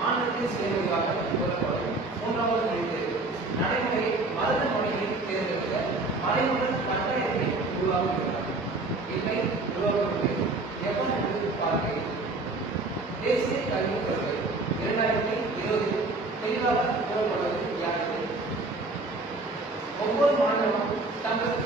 மாநிலத்தின் செயல்முறையாக கூறப்படும் மூன்றாவது மொழி நடைமுறை மருத மொழியை தேர்ந்தெடுக்க மறைமுறை கட்டாயத்தை உருவாக்குகிறார். இல்லை உருவாக்கவில்லை எவன் என்று பார்க்கிறேன். தேசிய கல்விக் கொள்கை 2020 தெளிவாக கூறப்படுவது யாருக்கு? ஒவ்வொரு மாநிலமும் தங்கள்